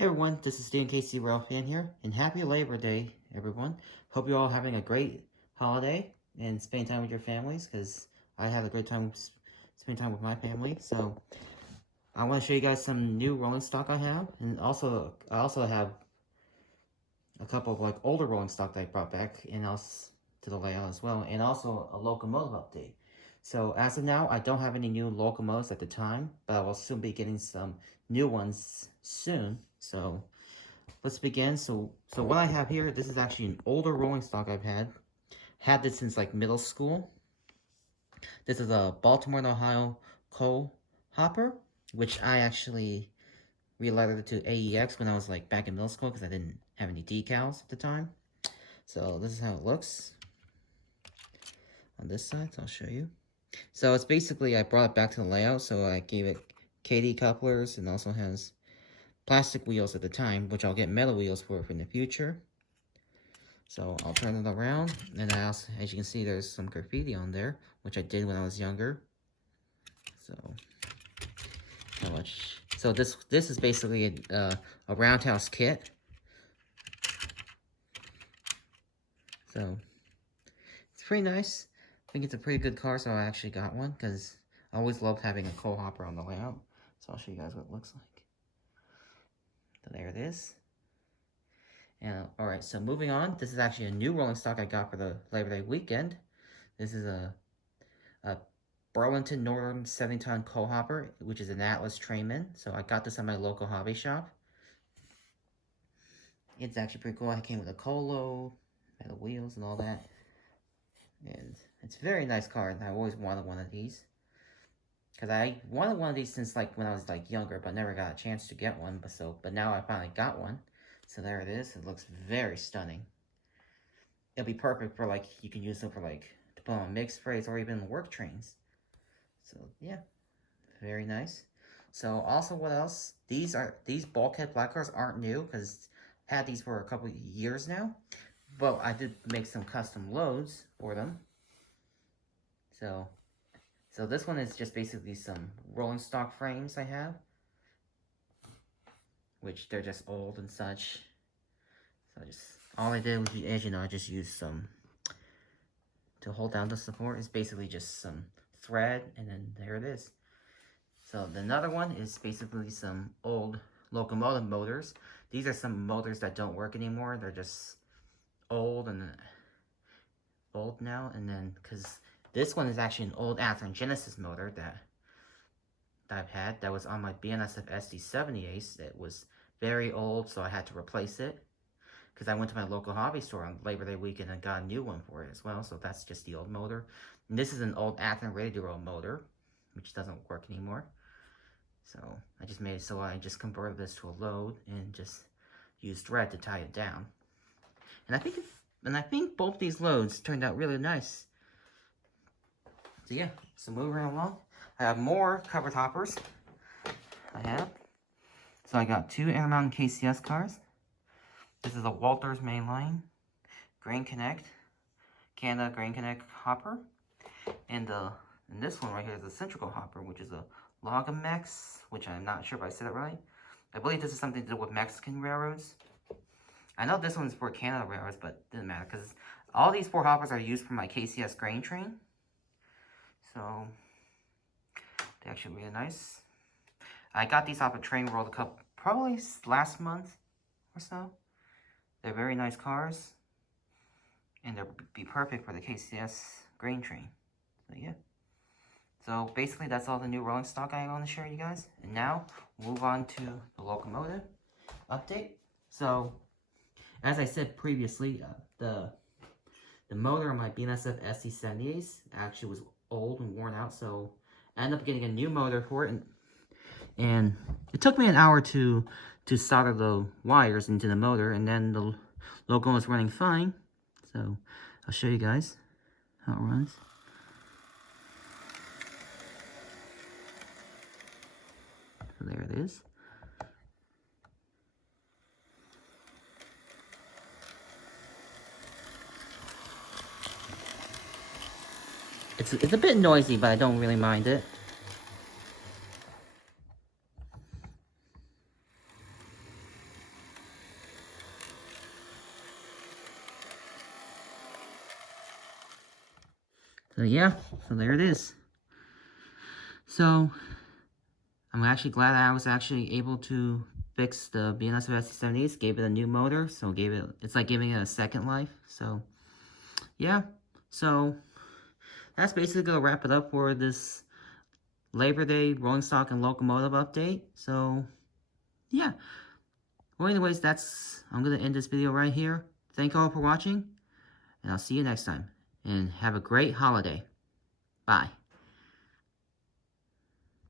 Hey everyone, this is DNKC Rail Fan here, and happy Labor Day, everyone. Hope you're all having a great holiday and spending time with your families, because I have a great time spending time with my family. So I want to show you guys some new rolling stock I have, and I also have a couple of older rolling stock that I brought back and else to the layout as well, and also a locomotive update. So as of now, I don't have any new locomotives at the time, but I will soon be getting some new ones soon. So let's begin. So what I have here, this is actually an older rolling stock I've had this since like middle school. This is a Baltimore and Ohio Cohopper, which I actually relettered to AEX when I was like back in middle school because I didn't have any decals at the time. So this is how it looks on this side, so I'll show you. So it's basically, I brought it back to the layout, so I gave it KD couplers and also has plastic wheels at the time, which I'll get metal wheels for in the future. So I'll turn it around, and I also, as you can see, there's some graffiti on there, which I did when I was younger. So how much? So this is basically a roundhouse kit. So it's pretty nice. I think it's a pretty good car, so I actually got one because I always loved having a Cohopper on the layout. So I'll show you guys what it looks like. So there it is. And alright, so moving on, this is actually a new rolling stock I got for the Labor Day weekend. This is a Burlington Northern 70-ton Cohopper, which is an Atlas Trainman. So I got this at my local hobby shop. It's actually pretty cool. It came with a colo, metal wheels and all that. And it's a very nice car, and I always wanted one of these. Because I wanted one of these since like when I was like younger, but never got a chance to get one. But now I finally got one. So there it is. It looks very stunning. It'll be perfect for like, you can use it for like, to put on mixed sprays or even work trains. So yeah, very nice. So also what else? These bulkhead black cars aren't new because I've had these for a couple of years now. But I did make some custom loads for them. So this one is just basically some rolling stock frames I have, which they're just old and such. So all I did was, as you know, I just used some to hold down the support. It's basically just some thread, and then there it is. So another one is basically some old locomotive motors. These are some motors that don't work anymore. They're just old now, and then because this one is actually an old Athearn Genesis motor that I've had that was on my BNSF SD70 Ace. It was very old, so I had to replace it because I went to my local hobby store on Labor Day weekend and got a new one for it as well. So that's just the old motor. And this is an old Athearn radial motor, which doesn't work anymore. So I just made it so I just converted this to a load and just used thread to tie it down. And I think both these loads turned out really nice. So yeah, so moving right along, I have more covered hoppers. So I got two Intermountain KCS cars. This is a Walters Mainline Grain Connect, Canada Grain Connect hopper. And this one right here is a Centrical hopper, which is a Locomotive, which I'm not sure if I said it right. I believe this is something to do with Mexican railroads. I know this one's for Canada railroads, but it doesn't matter because all these four hoppers are used for my KCS grain train. So they're actually really nice. I got these off a Train World Cup probably last month or so. They're very nice cars, and they'll be perfect for the KCS grain train. So yeah. So basically that's all the new rolling stock I want to share with you guys. And now we'll move on to the locomotive update. So as I said previously, the motor on my BNSF SD70 actually was old and worn out, so I ended up getting a new motor for it, and it took me an hour to solder the wires into the motor, and then the loco was running fine. So I'll show you guys how it runs. So there it is. It's a bit noisy, but I don't really mind it. So yeah, so there it is. So I'm actually glad I was actually able to fix the BNSF SC-78, gave it a new motor, so it's like giving it a second life. So yeah, so that's basically gonna wrap it up for this Labor Day rolling stock and locomotive update. So yeah. Well, anyways, I'm gonna end this video right here. Thank you all for watching, and I'll see you next time. And have a great holiday. Bye.